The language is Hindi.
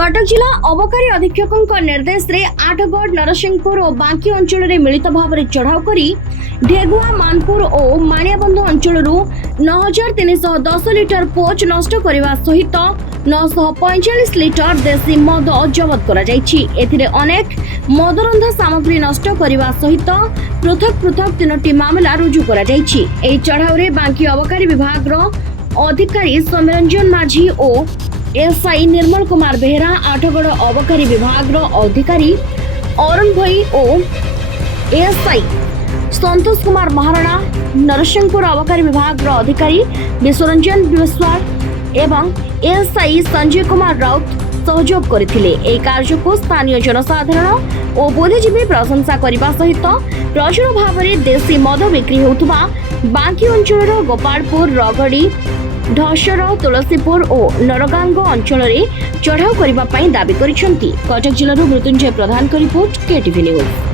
कटक जिला अबकारी अधीक्षक निर्देश रे आठगढ़ नरसिंहपुर और बांकी अंचल में मिलित भाव में चढ़ाऊ कर ढेगुआ मानपुर और माणियाबंध अंचल 9310 लिटर पोच नष्ट करने सहित 945 लिटर देशी मद जबत कर अनेक मदरंधा सामग्री नष्ट करने सहित पृथक पृथक 3टी मामला रुजु कर चढ़ाऊ बांकी अबकारी विभाग अधिकारी सौम्यरंजन माझी और एसआई निर्मल कुमार बेहरा, आठगढ़ अबकारी विभाग अधिकारी अरुण भई और एसआई संतोष कुमार महाराणा, नरसिंहपुर अबकारी विभाग अधिकारी विश्वरंजन विश्वाल एवं एसआई संजय कुमार राउत सहयोग करथिले। ए कार्य को स्थानीय जनसाधारण और बुद्धिजीवी प्रशंसा करने सहित प्रचुर भाव में देशी मद बिक्री होउथबा बांकी अंचल गोपालपुर, रगड़ी, ढसर, तुलसीपुर और नरगांग अंचल में चढ़ाऊ करने दाबी करिसेंती। कटक जिल्लार मृत्युंजय प्रधान का रिपोर्ट, केटीवी न्यूज।